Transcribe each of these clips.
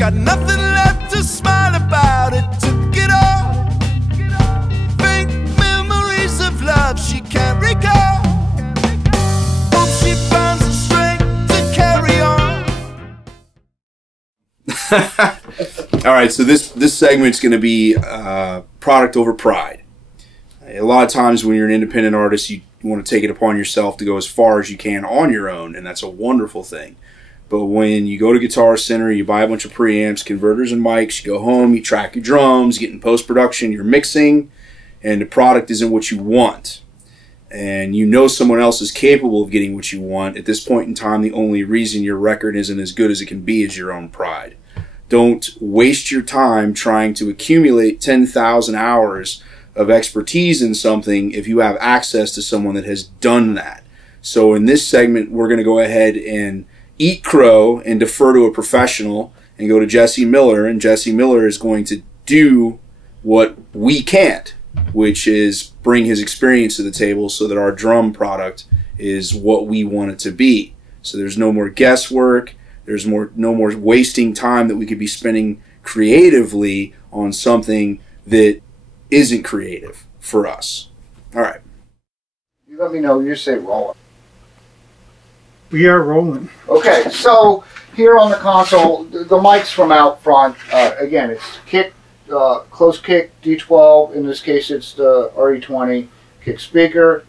got nothing left to smile about. It took it all. Faint memories of love she can't recall. Hope she finds the strength to carry on. All right, so this segment's going to be product over pride. A lot of times when you're an independent artist, you want to take it upon yourself to go as far as you can on your own, and that's a wonderful thing. But when you go to Guitar Center, you buy a bunch of preamps, converters, and mics, you go home, you track your drums, get in post-production, you're mixing, and the product isn't what you want. And you know someone else is capable of getting what you want. At this point in time, the only reason your record isn't as good as it can be is your own pride. Don't waste your time trying to accumulate 10,000 hours of expertise in something if you have access to someone that has done that. So in this segment, we're going to go ahead and eat crow and defer to a professional and go to Jesse Miller, and Jesse Miller is going to do what we can't, which is bring his experience to the table so that our drum product is what we want it to be. So there's no more guesswork, there's no more wasting time that we could be spending creatively on something that isn't creative for us. All right. You let me know, you say rolling. We are rolling. Okay, so here on the console, the mic's from out front. Again, it's kick, close kick, D12. In this case, it's the RE20 kick speaker.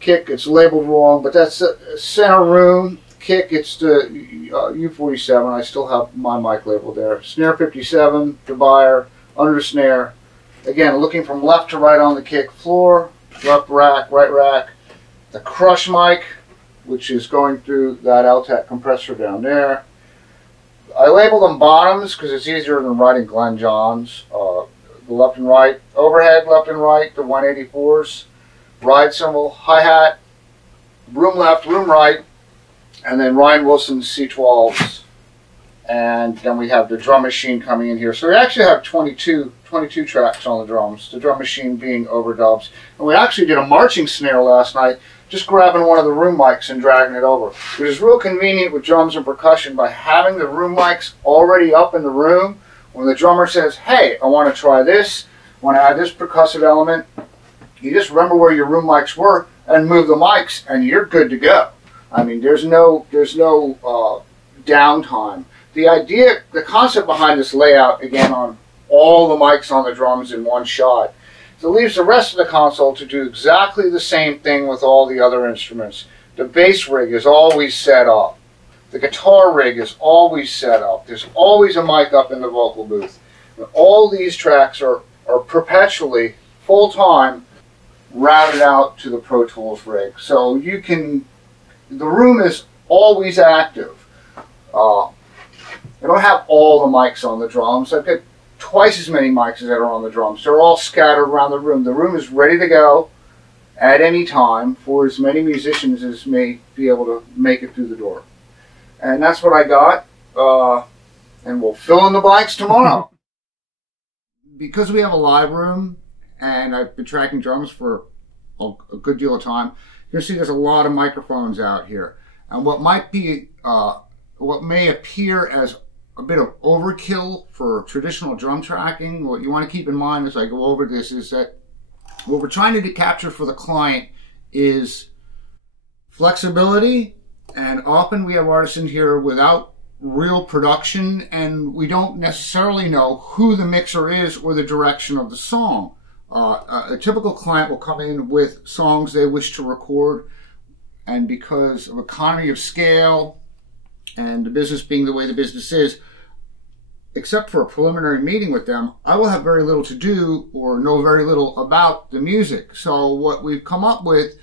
Kick, it's labeled wrong, but that's the center room. Kick, it's the U47. I still have my mic labeled there. Snare 57, DeBuyer, under snare. Again, looking from left to right on the kick floor, left rack, right rack. The crush mic, which is going through that LTAC compressor down there. I label them bottoms because it's easier than writing Glenn Johns. The left and right, overhead left and right, the 184s, ride cymbal, hi-hat, room left, room right, and then Ryan Wilson's C12s. And then we have the drum machine coming in here. So we actually have 22 tracks on the drums, the drum machine being overdubs. And we actually did a marching snare last night, just grabbing one of the room mics and dragging it over, which is real convenient with drums and percussion by having the room mics already up in the room. When the drummer says, hey, I want to try this, I want to add this percussive element, you just remember where your room mics were and move the mics and you're good to go. I mean, there's no downtime. The idea, the concept behind this layout, again, on all the mics on the drums in one shot, is it leaves the rest of the console to do exactly the same thing with all the other instruments. The bass rig is always set up. The guitar rig is always set up. There's always a mic up in the vocal booth. And all these tracks are perpetually, full-time, routed out to the Pro Tools rig. So you can, the room is always active. I don't have all the mics on the drums. I've got twice as many mics as that are on the drums. They're all scattered around the room. The room is ready to go at any time for as many musicians as may be able to make it through the door. And that's what I got. And we'll fill in the blanks tomorrow. Because we have a live room, and I've been tracking drums for a good deal of time, you're going to see there's a lot of microphones out here. And what might be, what may appear as a bit of overkill for traditional drum tracking, what you want to keep in mind as I go over this is that what we're trying to capture for the client is flexibility, and often we have artists in here without real production and we don't necessarily know who the mixer is or the direction of the song. A typical client will come in with songs they wish to record, and because of economy of scale and the business being the way the business is, except for a preliminary meeting with them, I will have very little to do or know very little about the music. So what we've come up with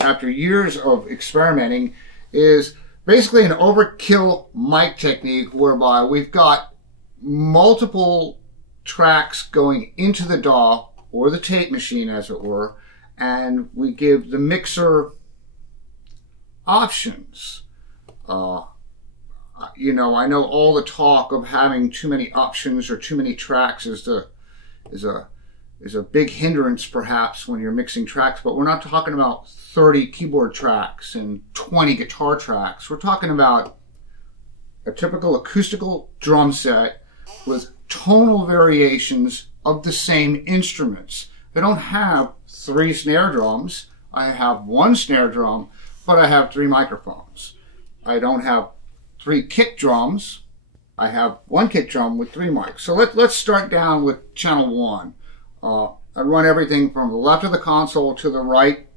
after years of experimenting is basically an overkill mic technique whereby we've got multiple tracks going into the DAW or the tape machine, as it were, and we give the mixer options. You know, I know all the talk of having too many options or too many tracks is a big hindrance perhaps when you're mixing tracks, but we're not talking about 30 keyboard tracks and 20 guitar tracks. We're talking about a typical acoustical drum set with tonal variations of the same instruments. I don't have 3 snare drums. I have 1 snare drum, but I have 3 microphones. I don't have 3 kick drums. I have 1 kick drum with 3 mics. So let's start down with channel 1. I run everything from the left of the console to the right.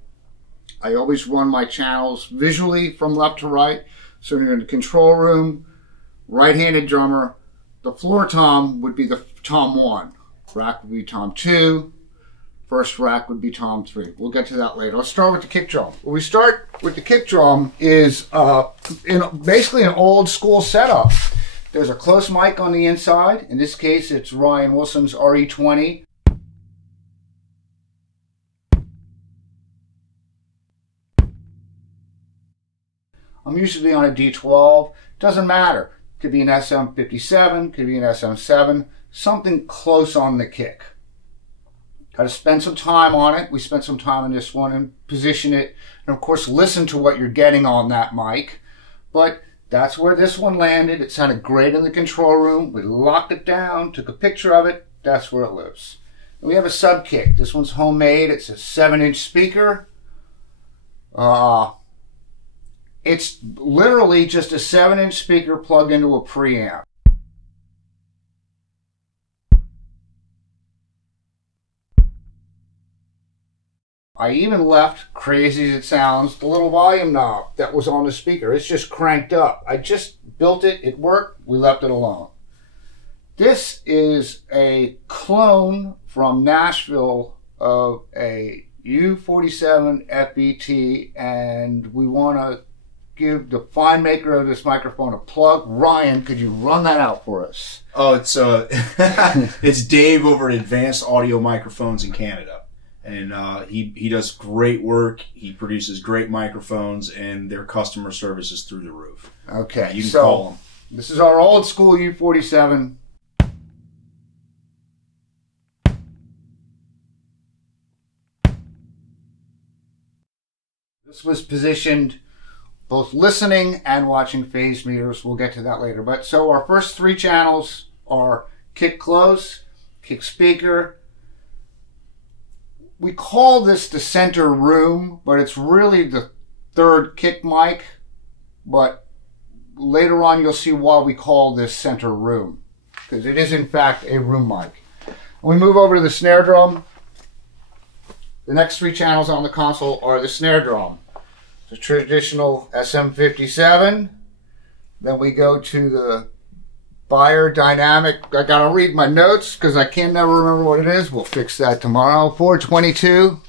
I always run my channels visually from left to right. So you're in the control room, right-handed drummer. The floor tom would be the tom 1. Rack would be tom 2. First rack would be tom 3. We'll get to that later. Let's start with the kick drum. When we start with the kick drum is basically an old school setup. There's a close mic on the inside. In this case, it's Ryan Wilson's RE20. I'm usually on a D12. Doesn't matter. Could be an SM57, could be an SM7, something close on the kick. Got to spend some time on it. We spent some time on this one and position it. And of course, listen to what you're getting on that mic. But that's where this one landed. It sounded great in the control room. We locked it down, took a picture of it. That's where it lives. And we have a sub kick. This one's homemade. It's a 7-inch speaker. It's literally just a 7-inch speaker plugged into a preamp. I even left, crazy as it sounds, the little volume knob that was on the speaker. It's just cranked up. I just built it, it worked, we left it alone. This is a clone from Nashville of a U47 FET, and we want to give the fine maker of this microphone a plug. Ryan, could you run that out for us? Oh, it's it's Dave over at Advanced Audio Microphones in Canada, and he does great work. He produces great microphones, and their customer service is through the roof. Okay, you can call them. This is our old school U47. This was positioned both listening and watching phase meters. We'll get to that later. But so our first 3 channels are kick close, kick speaker. We call this the center room, but it's really the 3rd kick mic. But later on you'll see why we call this center room, because it is in fact a room mic. When we move over to the snare drum, the next 3 channels on the console are the snare drum. The traditional SM57. Then we go to the Beyer Dynamic. I gotta read my notes because I can never remember what it is. We'll fix that tomorrow. 422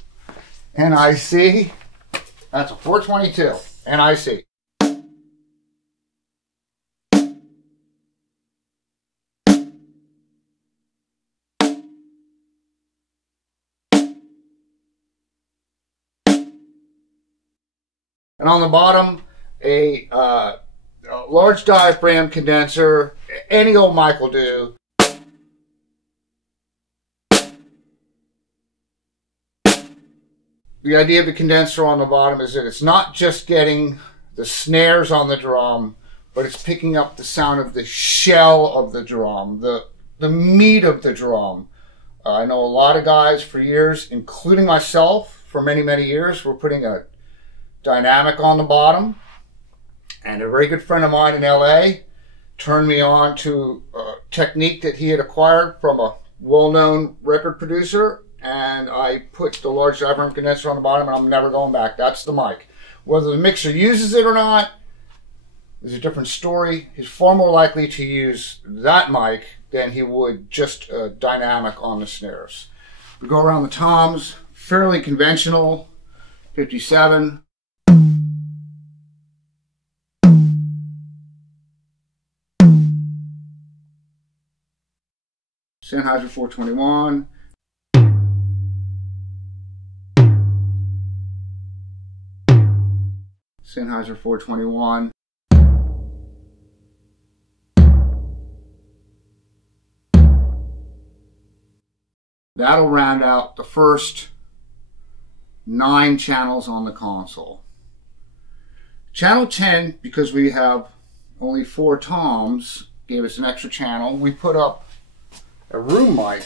NIC. That's a 422 NIC. And on the bottom, a large diaphragm condenser. Any old mic will do. The idea of the condenser on the bottom is that it's not just getting the snares on the drum, but it's picking up the sound of the shell of the drum, the meat of the drum. I know a lot of guys for years, including myself, for many, many years, were putting a dynamic on the bottom, and a very good friend of mine in LA turned me on to a technique that he had acquired from a well-known record producer, and I put the large diaphragm condenser on the bottom, and I'm never going back. That's the mic. Whether the mixer uses it or not is a different story. He's far more likely to use that mic than he would just a dynamic on the snares. We go around the toms, fairly conventional, 57. Sennheiser 421. Sennheiser 421. That'll round out the first 9 channels on the console. Channel 10, because we have only 4 toms, gave us an extra channel. We put up a room mic.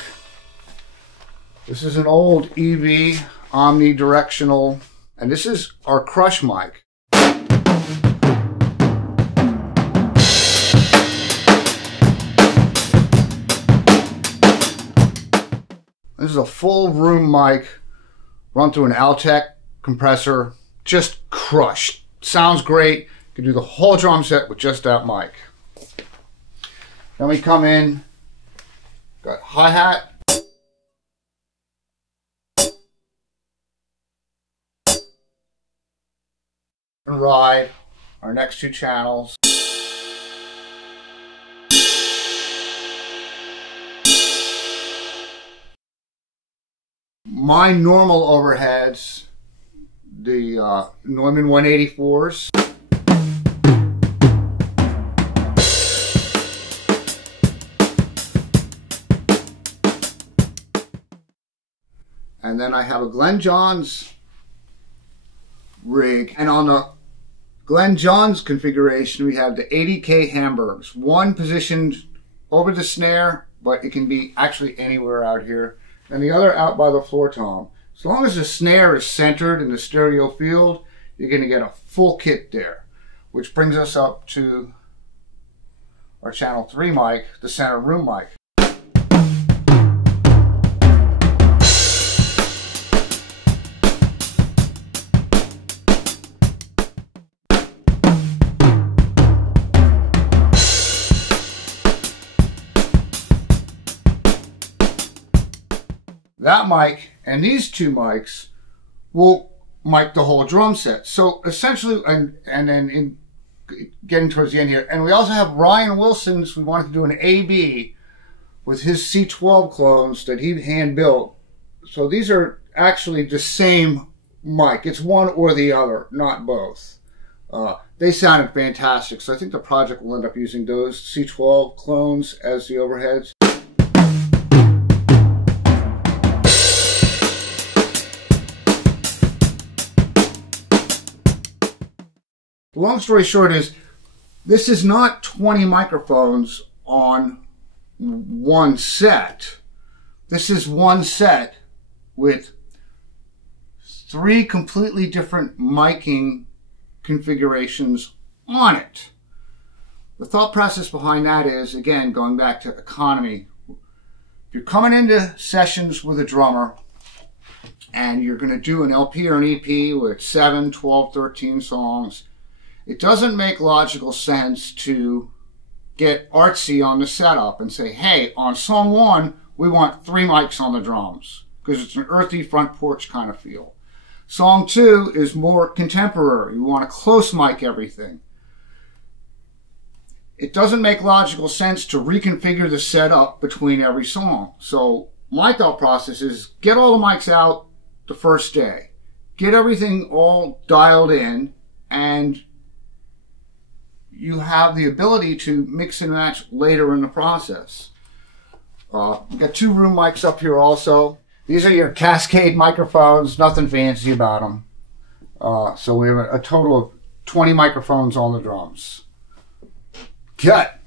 This is an old EV omnidirectional, and this is our crush mic. This is a full room mic run through an Altec compressor, just crushed. Sounds great. You can do the whole drum set with just that mic. Then we come in, got hi-hat. And ride, our next 2 channels. My normal overheads, the Neumann 184s. And then I have a Glenn Johns rig. And on the Glenn Johns configuration, we have the 80K Hamburgs. One positioned over the snare, but it can be actually anywhere out here. And the other out by the floor tom. As long as the snare is centered in the stereo field, you're going to get a full kit there. Which brings us up to our channel 3 mic, the center room mic. That mic and these 2 mics will mic the whole drum set. So essentially, and then in getting towards the end here, and we also have Ryan Wilson's, we wanted to do an AB with his C12 clones that he hand built. So these are actually the same mic. It's one or the other, not both. They sounded fantastic. So I think the project will end up using those C12 clones as the overheads. Long story short is, this is not 20 microphones on one set. This is one set with 3 completely different miking configurations on it. The thought process behind that is, again, going back to economy. If you're coming into sessions with a drummer and you're going to do an LP or an EP with 7, 12, 13 songs, it doesn't make logical sense to get artsy on the setup and say, hey, on song 1, we want 3 mics on the drums, because it's an earthy front porch kind of feel. Song 2 is more contemporary. You want to close mic everything. It doesn't make logical sense to reconfigure the setup between every song. So my thought process is, get all the mics out the first day. Get everything all dialed in, and you have the ability to mix and match later in the process. We've got 2 room mics up here also. These are your Cascade microphones, nothing fancy about them. So we have a total of 20 microphones on the drums. Cut!